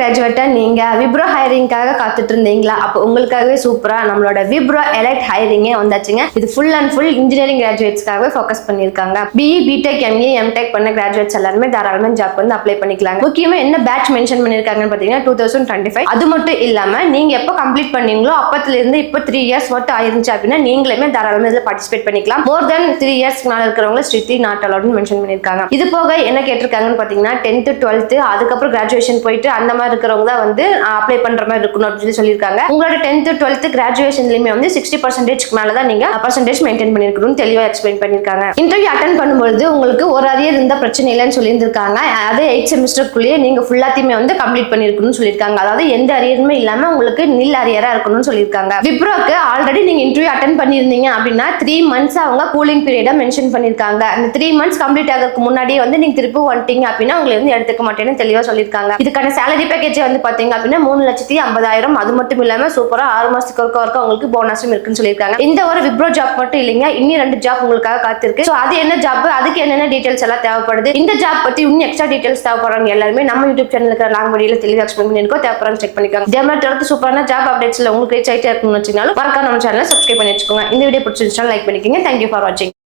கிராஜுவேட்டா நீங்க விப்ரோ ஹையரிங்காக காத்துட்டு இருந்தீங்களா? அப்போ உங்களுக்காகவே சூப்பரா நம்மளோட விப்ரோ எலைட் ஹையரிங்கே வந்தாச்சுங்க. இது ஃபுல் அண்ட் ஃபுல் இன்ஜினியரிங் கிராஜுவேட்ஸ்க்காகவே ஃபோக்கஸ் பண்ணிருக்காங்க. பிஇ, பிடெக், எம்ஏ, எம்டெக் பண்ண கிராஜுவேட்ஸ் எல்லாருமே தாராளமா ஜாப் வந்து அப்ளை பண்ணிக்கலாங்க. முக்கியமா என்ன பேட்ச் மென்ஷன் பண்ணிருக்காங்கன்னு பாத்தீங்கன்னா 2025. அது மட்டும் இல்லாம நீங்க எப்போ கம்ப்ளீட் பண்ணீங்களோ அப்பத்துல இருந்து இப்போ 3 இயர்ஸ் மட்டும் ஆயிருந்துச்சு அப்படின்னா நீங்களுமே தாராளமா இதுல பார்ட்டிசிபேட் பண்ணிக்கலாம். மோர் தென் 3 இயர்ஸ்க்கு மேல இருக்கிறவங்க ஸ்ட்ரிக்ட்லி நாட் அலௌட்னு மென்ஷன் பண்ணிருக்காங்க. இது போக என்ன கேட்டிருக்காங்கன்னு பாத்தீங்கன்னா 10th 12th அதுக்கப்புறம் கிராஜுவேஷன் போயிட்டு அந்த மாதிரி இருக்கிறவங்க தான் வந்து அப்ளை பண்ற மாதிரி இருக்கணும் அப்படின்னு சொல்லியிருக்காங்க. உங்களோட 10th 12th கிராஜுவேஷன்லயுமே வந்து 60% மேல தான் நீங்க பர்சன்டேஜ் மெயின்டைன் பண்ணிருக்கணும் தெளிவா எக்ஸ்பிளைன் பண்ணிருக்காங்க. இன்டர்வியூ அட்டென்ட் பண்ணும்போது உங்களுக்கு ஒரு அரியர் இருந்த பிரச்சனை இல்லைன்னு சொல்லியிருக்காங்க. அதே 8 செமஸ்டருக்குள்ளேயே நீங்க ஃபுல்லாத்தையுமே வந்து கம்ப்ளீட் பண்ணிருக்கணும்னு சொல்லியிருக்காங்க. அதாவது எந்த அரியருமே இல்லாம உங்களுக்கு நில் அரியரா இருக்கணும்னு சொல்லியிருக்காங்க. விப்ரோக்கு ஆல்ரெடி நீங்க இன்டர்வியூ அட்டென்ட் பண்ணிருந்தீங்க அப்படின்னா 3 months அவங்க கூலிங் பீரியடா மென்ஷன் பண்ணிருக்காங்க. அந்த 3 months கம்ப்ளீட் ஆகிறதுக்கு முன்னாடியே வந்து நீங்க திருப்பி வந்துட்டீங்க அப்படின்னா உங்களை வந்து எடுத்துக்க மாட்டேன்னு தெளிவா சொல்லியிருக்காங்க. இதுக்கான சேலரி பேக்கேஜ் வந்து பாத்தீங்க அப்படின்னா 3,50,000. அது மட்டும் இல்லாம சூப்பரா 6 மாசத்துக்கு ஒருக்க உங்களுக்கு போனஸும் இருக்குன்னு சொல்லியிருக்காங்க. இந்த ஒரு விப்ரோ ஜாப் மட்டும் இல்லைங்க, இன்னும் 2 ஜாப் உங்களுக்காக காத்திருக்கு. சோ அது என்ன ஜாப், அதுக்கு என்னென்ன டீடைல்ஸ் எல்லாம் தேவைப்படுது, இந்த ஜாப் பத்தி இன்னும் எக்ஸ்ட்ரா டீடைல்ஸ் தேவைப்படுறாங்க எல்லாருமே நம்ம யூடியூப் சேனலுக்கு லாங் வீடியோல தெளிவா எக்ஸ்பிளைன் பண்ணிருக்கோம். தேவைப்படுறாங்க செக் பண்ணிக்கோங்க. இதே மாதிரி தொடர்ந்து சூப்பரான ஜாப் அப்டேட்ஸ்ல உங்களுக்கு ரீச் ஆயிட்டே இருக்கணும்னு வச்சுனாலும் மறக்காம நம்ம சேனலை சப்ஸ்கிரைப் பண்ணி வச்சுக்கோங்க. இந்த வீடியோ பிடிச்சிருந்துச்சுன்னா லைக் பண்ணிக்கோங்க. தேங்க்யூ ஃபார் வாட்சிங்.